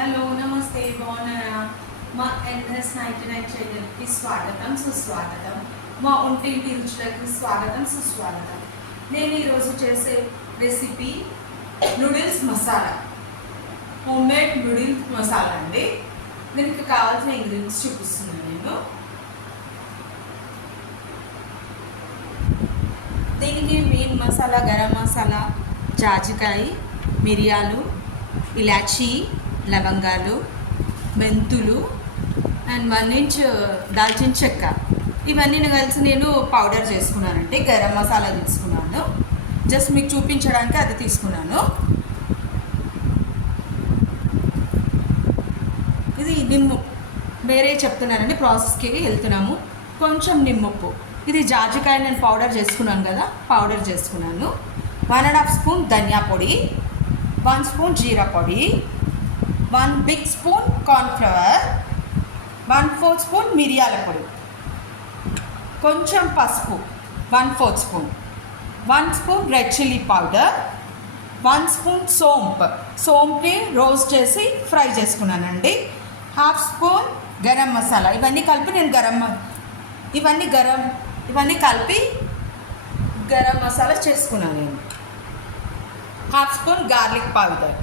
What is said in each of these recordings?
Hello నమస్తే బాగున్నారా? మా NS99 ఛానల్కి స్వాగతం సుస్వాగతం. మా ఒంటింటి రుచులకి స్వాగతం సుస్వాగతం. నేను ఈరోజు చేసే recipe noodles masala, homemade noodles masala అండి. దీనికి కావాల్సిన ఇంగ్రీడియంట్స్ చూపిస్తున్నాను నేను. దీనికి మెయిన్ మసాలా గరం మసాలా, జాజికాయ, మిరియాలు, ఇలాచీ, లవంగాలు, మెంతులు అండ్ 1 ఇంచ్ దాల్చిన చెక్క, ఇవన్నీ కలిసి నేను పౌడర్ చేసుకున్నానండి. గరం మసాలా తీసుకున్నాను, జస్ట్ మీకు చూపించడానికి అది తీసుకున్నాను. ఇది నిమ్ము, వేరే చెప్తున్నానండి, ప్రాసెస్కి వెళ్తున్నాము. కొంచెం నిమ్మప్పు, ఇది జాజికాయ నేను పౌడర్ చేసుకున్నాను కదా, పౌడర్ చేసుకున్నాను. 1.5 స్పూన్ ధనియా పొడి, 1 స్పూన్ జీరా పొడి, 1 బిగ్ స్పూన్ కార్న్ఫ్లవర్, 1/4 స్పూన్ మిరియాల పొడి, కొంచెం పసుపు 1/4 spoon, 1 spoon red chilli powder, 1 spoon సోంప్ని రోస్ట్ చేసి ఫ్రై చేసుకున్నానండి. 1/2 స్పూన్ గరం మసాలా, ఇవన్నీ కలిపి నేను ఇవన్నీ కలిపి గరం మసాలా చేసుకున్నాను నేను. 1/2 spoon garlic powder,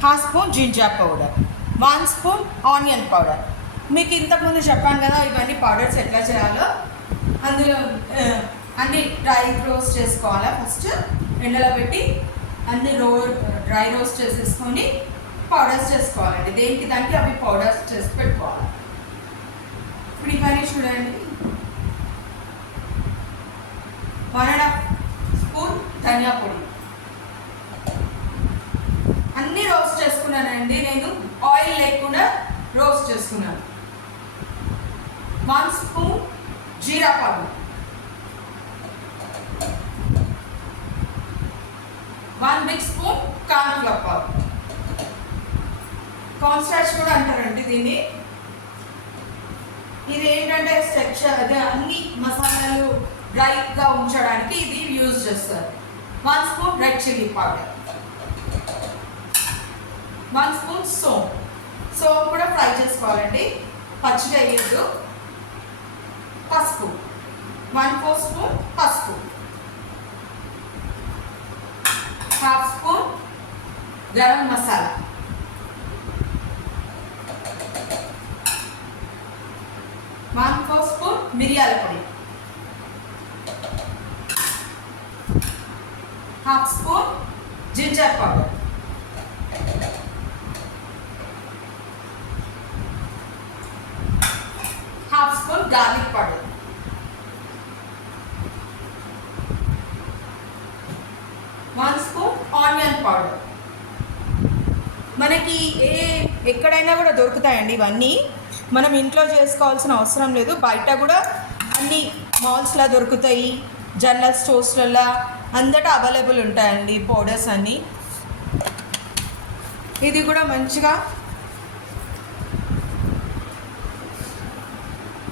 1/2 spoon ginger powder, 1 spoon onion powder. మీకు ఇంతకుముందు చెప్పాను కదా ఇవన్నీ పౌడర్స్ ఎట్లా చేయాలో. అందులో అన్ని డ్రై రోస్ట్ చేసుకోవాలా, ఫస్ట్ ఎండలో పెట్టి అన్ని డ్రై రోస్ట్ చేసేసుకొని పౌడర్స్ చేసుకోవాలండి. దేనికి దానికి అవి పౌడర్స్ చేసి పెట్టుకోవాలి. ఇప్పుడు ఇవన్నీ చూడండి, 1.5 స్పూన్ ధనియా పొడి, అన్నీ రోస్ట్ చేసుకున్నానండి నేను, ఆయిల్ లేకుండా రోస్ట్ చేసుకున్నాను. 1 స్పూన్ జీరా powder, 1 big spoon cornflour powder, cornstarch కూడా అంటారండి దీన్ని. ఇది ఏంటంటే స్ట్రక్చర్, అదే అన్ని మసాలాలు డ్రైగా ఉంచడానికి ఇది యూజ్ చేస్తారు. 1 spoon red chilli powder, 1 spoon సోంపు కూడా ఫ్రై చేసుకోవాలండి, పచ్చిగా వేయద్దు. పసుపు 1/4 స్పూన్ పసుపు, 1/2 స్పూన్ గరం మసాలా, 1/4 స్పూన్ మిరియాల పొడి, 1/2 spoon ginger powder, 1/2 spoon garlic powder, 1 spoon onion powder. మనకి ఎక్కడైనా కూడా దొరుకుతాయండి ఇవన్నీ, మనం ఇంట్లో చేసుకోవాల్సిన అవసరం లేదు. బయట కూడా అన్ని మాల్స్లో దొరుకుతాయి, జనరల్ స్టోర్స్లలో అంతటా అవైలబుల్ ఉంటాయండి పౌడర్స్ అన్నీ. ఇది కూడా మంచిగా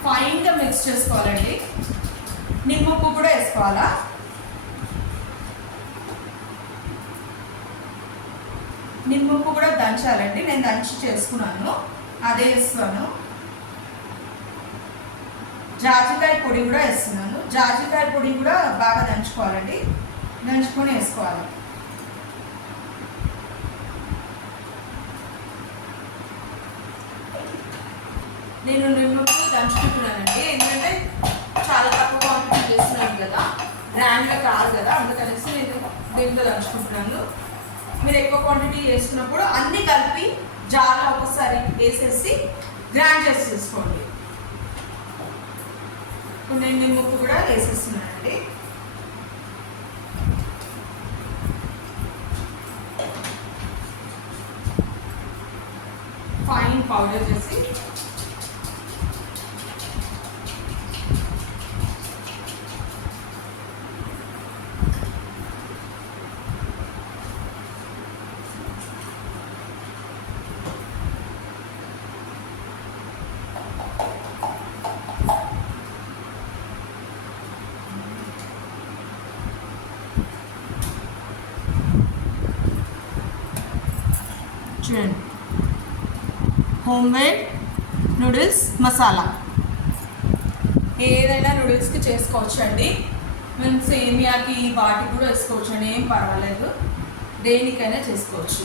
ఫైన్గా మిక్స్ చేసుకోవాలండి. నిమ్మప్పు కూడా వేసుకోవాలా. నిమ్మప్పు కూడా దంచాలండి, నేను దంచి చేసుకున్నాను, అదే వేస్తున్నాను. జాజికాయ పొడి కూడా వేస్తున్నాను, జాజికాయ పొడి కూడా బాగా దంచుకోవాలండి, దంచుకొని వేసుకోవాలి. నేను నిమ్మకు దంచుకుంటున్నానండి, ఎందుకంటే చాలా తక్కువ క్వాంటిటీ చేస్తున్నాను కదా, గ్రాండ్గా కాదు కదా, అందుకనేసి నేను దీంట్లో దంచుకుంటున్నాను. మీరు ఎక్కువ క్వాంటిటీ చేసుకున్నప్పుడు అన్నీ కలిపి జార్లో ఒకసారి వేసేసి గ్రైండ్ చేసి తీసుకోండి. ఇప్పుడు నేను నిమ్మకు కూడా వేసేస్తున్నానండి. ఫైన్ పౌడర్ చేసి చూడండి, హోమ్ మేడ్ నూడిల్స్ మసాలా. ఏదైనా నూడిల్స్కి చేసుకోవచ్చు అండి. మనం సేమియాకి వాటికి కూడా వేసుకోవచ్చు అండి, ఏం పర్వాలేదు, దేనికైనా చేసుకోవచ్చు.